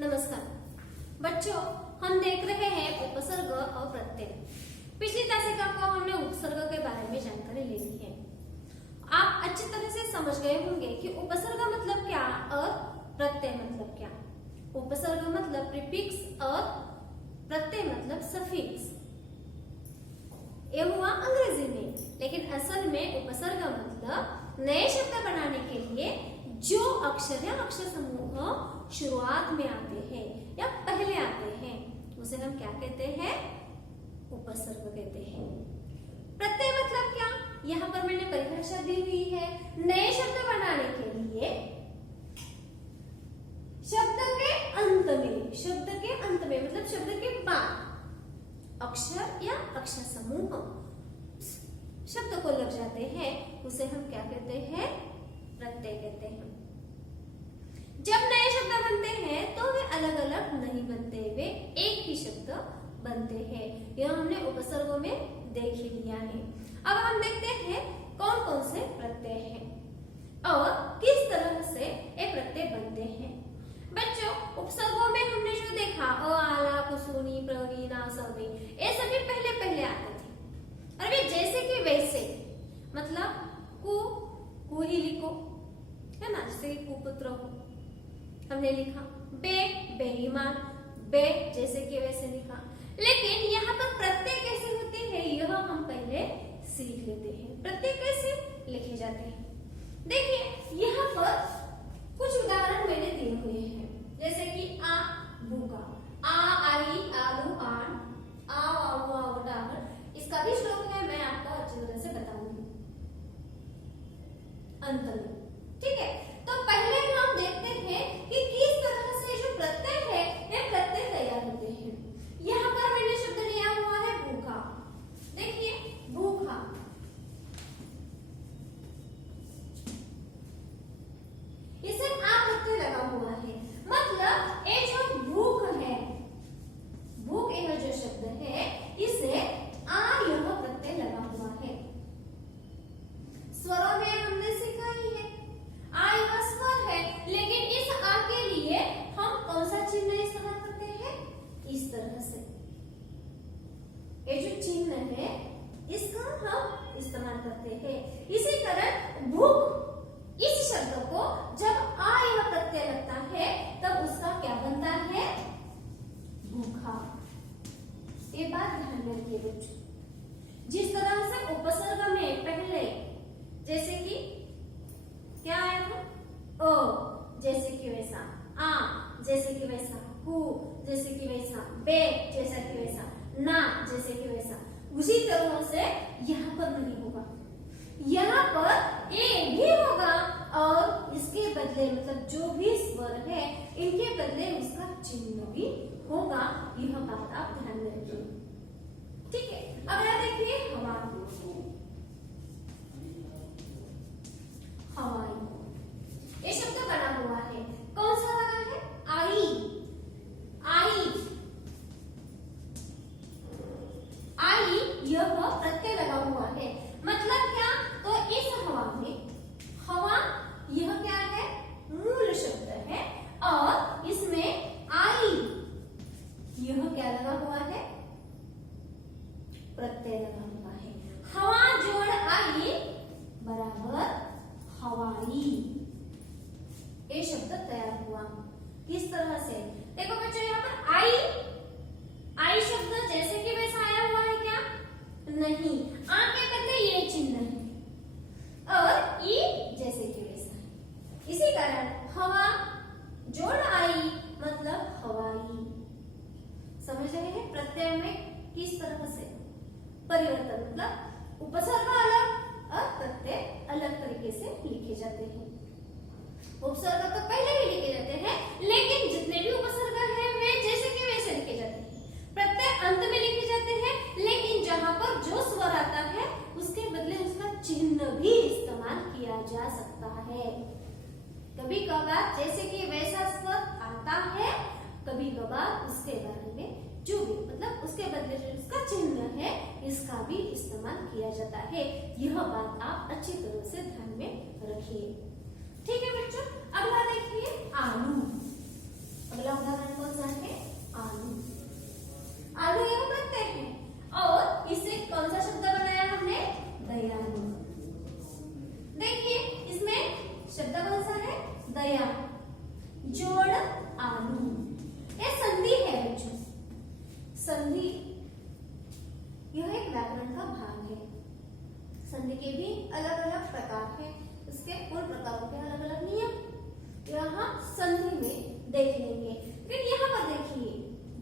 नमस्कार बच्चों, हम देख रहे हैं उपसर्ग और प्रत्यय। पिछली तासिका को हमने उपसर्ग के बारे में जानकारी ले ली है। आप अच्छी तरह से समझ गए होंगे कि उपसर्ग मतलब क्या और प्रत्यय मतलब क्या। उपसर्ग मतलब प्रीफिक्स और प्रत्यय मतलब सफिक्स। ये हुआ अंग्रेजी में, लेकिन असल में उपसर्ग मतलब नए शब्द बनाने के लिए जो अक्षर या अक्षर समूह शुरुआत में आते हैं या पहले आते हैं उसे हम क्या कहते हैं? उपसर्ग कहते हैं। प्रत्यय मतलब क्या? यहाँ पर मैंने परिभाषा दी हुई है। नए शब्द बनाने के लिए शब्द के अंत में मतलब शब्द के बाद अक्षर या अक्षर समूह शब्द को लग जाते हैं, उसे हम क्या कहते हैं? प्रत्यय कहते हैं। जब नए शब्द बनते हैं तो वे अलग अलग नहीं बनते, वे एक ही शब्द बनते हैं। यह हमने उपसर्गों में देख ही लिया है। अब हम देखते हैं कौन कौन से प्रत्यय हैं और किस तरह से ये प्रत्यय बनते हैं। बच्चों, उपसर्गों में हमने जो देखा अ, आला, कुसुनी, प्रवीणा, सभी, ये सभी पहले पहले आते थे। और वे जैसे कि वैसे मतलब कु ही लिखो, है ना, जैसे कुपुत्र हो हमने लिखा, बे बेईमान, बे जैसे कि वैसे लिखा। लेकिन यहाँ पर प्रत्यय कैसे होते हैं यह हम पहले सीख लेते हैं। प्रत्यय कैसे लिखे जाते हैं देखिए, यहाँ पर कुछ उदाहरण मैंने दिए हुए हैं। जैसे कि आ भूखा, आ आई आलू आन, आ वाऊ आओ डागर। इसका भी श्लोक है, मैं आपको अच्छी तरह से बताऊंगी अंत में। ठीक है, तो पहले हम देखते हैं कि किस तरह से जो प्रत्यय है वे प्रत्यय तैयार होते हैं। यहाँ पर मैंने शब्द लिया हुआ है भूखा। देखिए भूखा, इसे आ प्रत्यय लगा हुआ है, मतलब ये जो भूख है, भूख यह जो शब्द है इसे आ यह प्रत्यय लगा हुआ है। स्वरों में हमने सीखा ही है, आ यह स्वर है, लेकिन इस आ के लिए हम कौन सा चिन्ह इस्तेमाल करते हैं? इस तरह से ये जो चिन्ह है इसका हम इस्तेमाल करते हैं। इसी तरह भूख, इस शब्द को जब आ यह प्रत्यय लगता है तब उसका क्या बनता है? भूखा। ये बात ध्यान में रखिए बच्चों। जिस तरह से उपसर्ग में पहले जैसे कि क्या आया था? ओ जैसे कि वैसा, आ जैसे कि वैसा, कु जैसे कि वैसा, बे जैसा कि वैसा, ना जैसे कि वैसा, उसी तरह से यहाँ पर नहीं होगा। यहाँ पर ए भी होगा और इसके बदले मतलब जो भी स्वर है इनके बदले उसका चिन्ह भी होगा। यह बात आप ध्यान में रखिए। ठीक है, अगला देखिए हवा। हवाई, ये शब्द बना हुआ है, कौन सा लगा है? आई, आई, आई यह प्रत्यय लगा हुआ है, मतलब क्या? तो इस हवा में, हवा यह क्या है? मूल शब्द है और इसमें आई यह क्या लगा हुआ है? प्रत्यय लगा हुआ है। हवा जोड़ आई बराबर हवाई, ये शब्द तैयार हुआ। किस तरह से? देखो बच्चों, यहाँ पर आई, आई शब्द जैसे कि वैसा आया हुआ है क्या? नहीं, आ के बदले ये चिन्ह है और ई जैसे कि वैसा है। इसी कारण हवा जोड़ आई मतलब हवाई। समझ रहे हैं प्रत्यय में किस तरह से परिवर्तन, मतलब उपसर्ग अलग और प्रत्यय अलग तरीके से लिखे जाते हैं। उपसर्ग तो पहले ही लिखे जाते हैं, लेकिन जितने भी उपसर्ग हैं वे जैसे कि वैसे लिखे जाते हैं। प्रत्यय अंत में लिखे जाते हैं, लेकिन जहां पर जो स्वर आता है उसके बदले उसका चिन्ह भी इस्तेमाल किया जा सकता है। कभी कभार जैसे कि वैसा स्वर आता है, कभी कभार उसके बारे में जो भी मतलब उसके बदले जो उसका चिन्ह है इसका भी इस्तेमाल किया जाता है। यह बात आप अच्छी तरह से ध्यान में रखिए। ठीक है बच्चों, अगला देखिए आलू। अगला उदाहरण दया, जोड़ आलू। ये संधि है बच्चों। संधि यह एक व्याकरण का भाग है। संधि के भी अलग अलग प्रकार हैं, उसके उन प्रकारों के अलग अलग नियम यहाँ संधि में देख लेंगे। फिर यहाँ पर देखिए,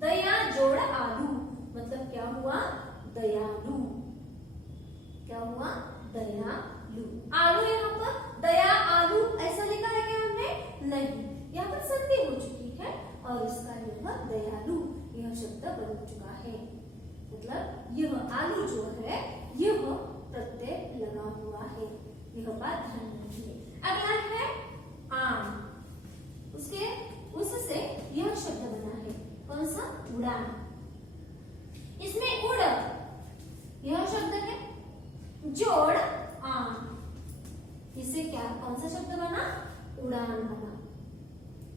दया जोड़ आलू मतलब क्या हुआ? दयालु। क्या हुआ? दयालु। आलू यहाँ पर दया आलू ऐसा लिखा है क्या हमने? नहीं, यहाँ पर संधि हो चुकी है और इसका यह दयालु यह शब्द बन चुका है। मतलब यह आलू जो है यह प्रत्यय लगा हुआ है। यह बात ध्यान रखिए। अगला है आम। उससे यह शब्द बना है, कौन सा? उड़ान। इसमें उड़ यह शब्द है, जोड़ आम, इससे क्या कौन सा शब्द बना? उड़ान बना।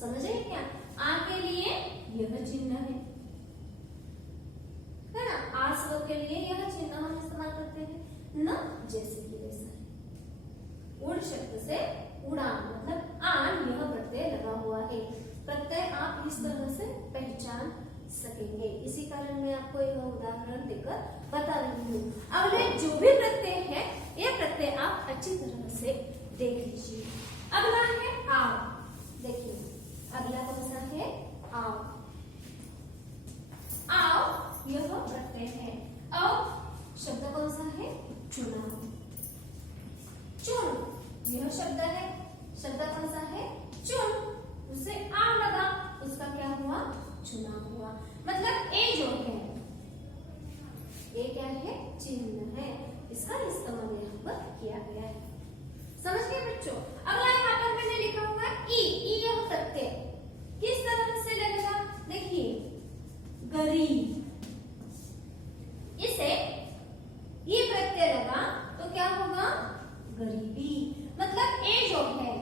समझे क्या? आ के लिए यह चिन्ह है ना? आ स्वर के लिए यह चिन्ह हम इस्तेमाल करते हैं न, जैसे कि वैसा है। उड़ शब्द से उड़ान मतलब आन यह प्रत्यय लगा हुआ है। प्रत्यय आप इस तरह से पहचान सकेंगे। इसी कारण मैं आपको यह उदाहरण देकर बता रही हूँ। अगले जो भी प्रत्यय है यह प्रत्यय आप अच्छी तरह से देख लीजिए। अगला है आओ। देखिए अगला कौन सा है? आओ। आओ यह प्रत्यय है। आओ शब्द कौन सा है? चुनाव। चुन यह शब्द है। शब्द कौन सा है? चुन। उससे आम लगा, उसका क्या हुआ? चुनाव हुआ। मतलब ए जो है, ए क्या है? चिन्ह है। इसका इस्तेमाल यहाँ पर किया गया है। समझ गए बच्चों? अगला यहाँ पर मैंने लिखा हुआ है ई। ई यह प्रत्यय किस तरह से लगेगा? देखिए गरीब, इसे ये प्रत्यय लगा तो क्या होगा? गरीबी। मतलब ए जो है,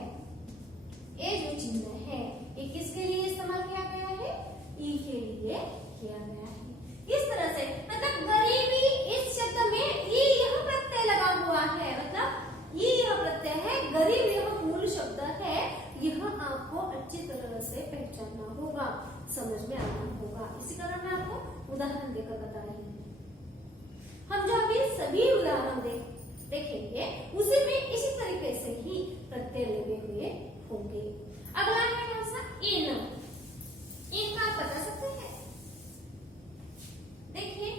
ए जो चिन्ह है ये किसके लिए इस्तेमाल किया गया है? ई के लिए किया गया है। इस तरह से मतलब गरीबी इस शब्द में ई यह प्रत्यय लगा हुआ है। मतलब ई यह प्रत्यय है, गरीब यह मूल शब्द है। यह आपको अच्छी तरह से पहचानना होगा, समझ में आना होगा। इसी कारण मैं आपको उदाहरण देकर बता रही हूँ। हम जो अभी सभी उदाहरण देखेंगे उसी में इसी तरीके से ही प्रत्यय लगे हुए होंगे। अगला है कौन सा? इन। इन का आप बता सकते हैं? देखिए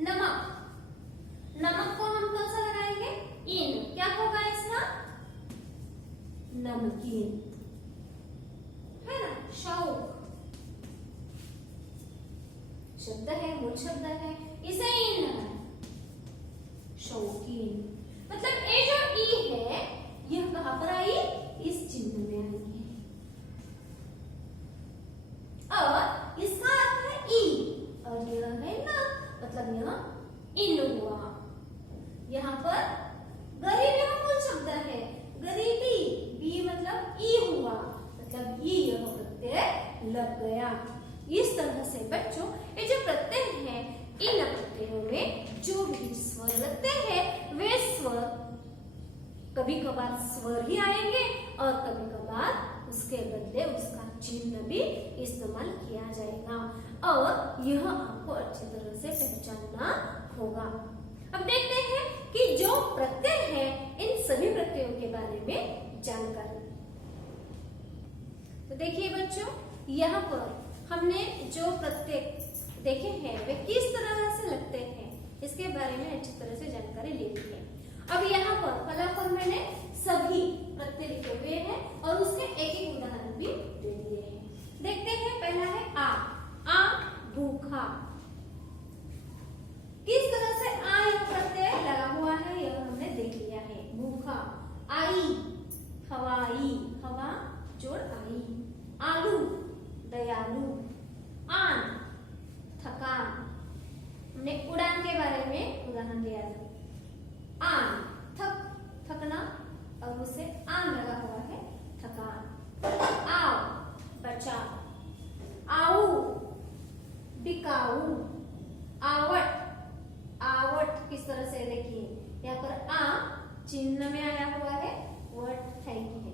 नमक। नमक को हम कौन सा लगाएंगे? इन। क्या होगा इसका? नमकीन, है ना? शौक शब्द है, मूल शब्द है, इसे इन लगाए। शौकीन। मतलब ए जो ई है यह कहां पर आई? इस चिन्ह में आई है। और इसका अर्थ है ई और यह है ना, मतलब यह इन हुआ। यहाँ पर गरीब यह मूल शब्द है, गरीबी बी मतलब ई हुआ, मतलब ई यह प्रत्यय लग गया। इस तरह से बच्चों ये जो प्रत्यय है इन प्रत्ययों में जो भी स्वर लगते हैं वे स्वर कभी कभार स्वर ही आएंगे और कभी कभार उसके बदले उसका चिन्ह भी इस्तेमाल किया जाएगा और यह आपको अच्छी तरह से पहचानना होगा। अब देखते हैं कि जो प्रत्यय है इन सभी प्रत्ययों के बारे में जानकारी। तो देखिए बच्चों, यहाँ पर हमने जो प्रत्यय देखे हैं वे किस तरह से लगते हैं इसके बारे में अच्छी तरह से जानकारी ले ली है। अब यहाँ पर फलाफल मैंने सभी प्रत्यय लिखे हुए हैं और उसके एक एक उदाहरण भी दे दिए हैं। देखते हैं, पहला है आ भूखा। किस तरह से आ यह प्रत्यय लगा हुआ है यह हमने देख लिया है। भूखा। आई हवाई, हवा जोड़ आई। आलू दयालु। आन थकान, हमने उड़ान के बारे में उदाहरण दिया था। आन थकना और उसे आन लगा हुआ है थकान। आओ बचा। आओ बिकाऊ। आवट किस तरह से देखिए यहाँ पर आ चिन्ह में आया हुआ है, वट थैंक यू।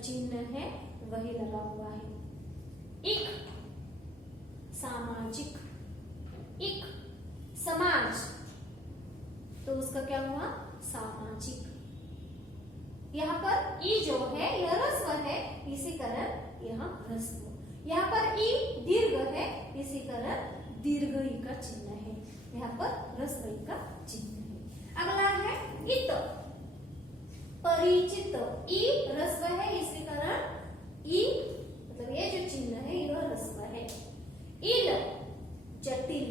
चिन्ह है वही लगा हुआ है। इक सामाजिक, इक समाज, तो उसका क्या हुआ सामाजिक। यहाँ पर ई जो है यह ह्रस्व है, इसी कारण यहाँ ह्रस्व। यहाँ पर ई दीर्घ है, इसी कारण दीर्घ ई का चिन्ह है। यहाँ पर ह्रस्व ई का चिन्ह है। अगला है इत, परिचित। ई ह्रस्व है, इसी कारण ई मतलब ये जो चिन्ह है यह ह्रस्व है। इल जटिल,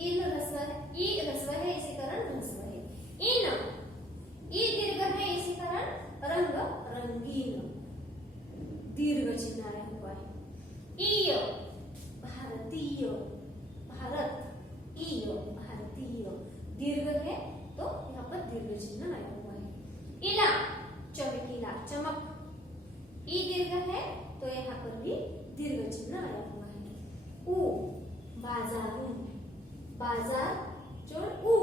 इल ह्रस्व है, ई ह्रस्व है, इसी कारण ह्रस्व है। इन ई दीर्घ है, इसी कारण रंग रंगीन, दीर्घ चिन्ह आया हुआ है। ईय भारतीय, भारत, ईय भारतीय, दीर्घ है तो यहाँ पर दीर्घ चिन्ह आया हुआ है। इला चमकीला, चमक, ई दीर्घ है तो यहाँ पर भी दीर्घ चिन्ह आया हुआ है। ऊ बाजारू, बाजार जो ऊ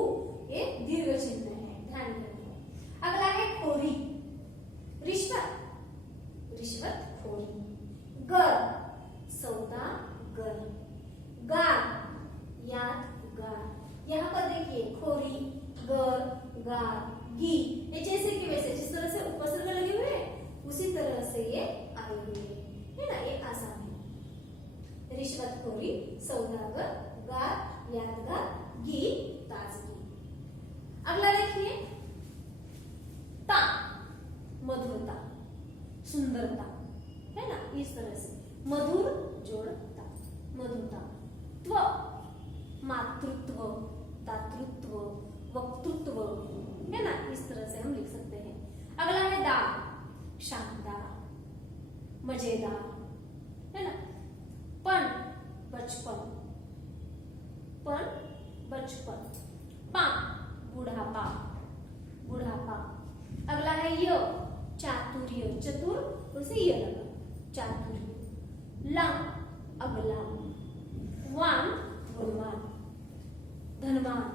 ये दीर्घ चिन्ह है, ध्यान रखो। अगला है खोरी, रिश्वत, रिश्वतखोरी। गर सौदागर, गार यादगार। यहाँ पर देखिए खोरी, गर, गार, गी, ये जैसे कि वैसे जिस तरह से उपसर्ग लगे हुए हैं उसी तरह से ये आए हुए है ना, ये आसान है। रिश्वतखोरी, सौदागर, गार, यादगार, गी, ताजगी। अगला देखिए ता, मधुरता, सुंदरता, है ना, इस तरह से मधुर जोड़ता, मधुरता। त्व मातृत्व, दातृत्व, वक्तृत्व, है ना, इस तरह से हम लिख सकते हैं। अगला है दा, शानदार, मजेदार, है ना। पण बचपन, पण बचपन। पा बुढ़ापा, बुढ़ापा। अगला है य चातुर्य, चतुर उसे य लगा, चातुर्य। ला अगला, वान गुणवान, धनवान,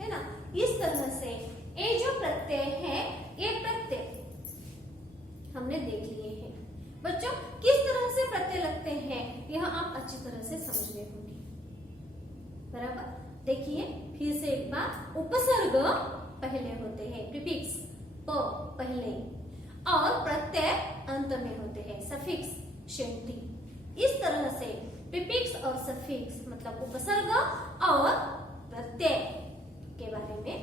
है ना। इस तरह से ये जो प्रत्यय है ये प्रत्यय हमने देख लिए हैं। बच्चों किस तरह से प्रत्यय लगते हैं यह आप अच्छी तरह से समझ गए होंगे, बराबर। देखिए फिर से एक बार, उपसर्ग पहले होते हैं, प्रीफिक्स प पहले, और प्रत्यय अंत में होते हैं, सफिक्स शेवटी। इस तरह से प्रीफिक्स और सफिक्स मतलब उपसर्ग और प्रत्यय के बारे में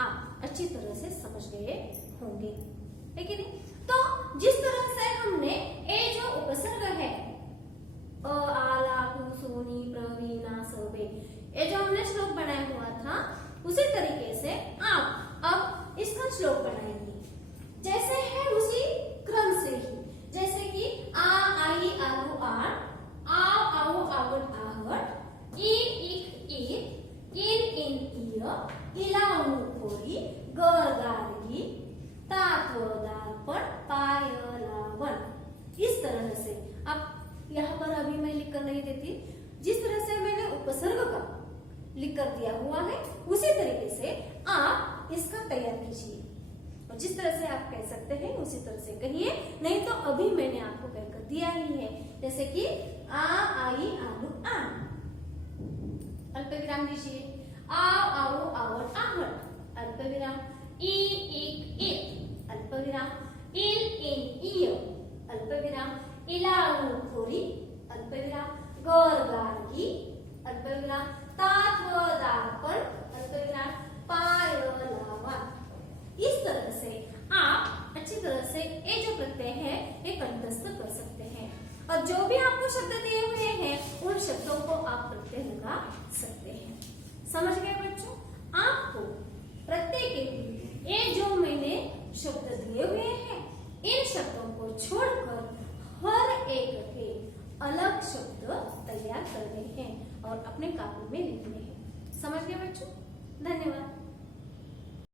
आप अच्छी तरह से समझ गए होंगे, है कि नहीं। तो जिस तरह से हमने ये जो उपसर्ग है अ आ ला उ सोनी प्रवीणा सबे, ये जो हमने श्लोक बनाया हुआ था उसी तरीके से आप अब इसका श्लोक बनाएंगे, जैसे है उसी क्रम से ही। जैसे कि आ आई आलू आड़, आओ आओ आवट आहट, इन इक ईद, इन ईय, इलाऊ खोरी, गर गारगी, तात्व दार्पण, पाय लावण। इस तरह से अब यहाँ पर अभी मैं लिख कर नहीं देती, जिस तरह से मैंने उपसर्ग का लिख कर दिया हुआ है उसी तरीके से आप इसका तैयार कीजिए, और जिस तरह से आप कह सकते हैं उसी तरह से कहिए, नहीं तो अभी मैंने आपको कहकर दिया ही है। जैसे कि आ आई आलू आम, अल्प विराम दीजिए, आओ आओ आवट आहट, अल्प विराम, ई इक ईद, अल्प विराम, इल इन ईय, अल्प विराम, इलाऊ खोरी, अल्प विराम, गर गारगी, अल्प विराम, तात्व दार्पण, अल्प विराम, पाय लावण। इस तरह से आप अच्छी तरह से ये जो प्रत्यय है ये कंठस्थ कर सकते हैं, और जो भी आपको शब्द दिए हुए हैं उन शब्दों को आप प्रत्यय लगा सकते हैं। समझ गए बच्चों। आपको प्रत्यय के लिए ये जो मैंने शब्द दिए हुए हैं इन शब्दों को छोड़कर हर एक के अलग शब्द तैयार करने हैं और अपने काबू में लिखने हैं। समझ गए बच्चों। धन्यवाद।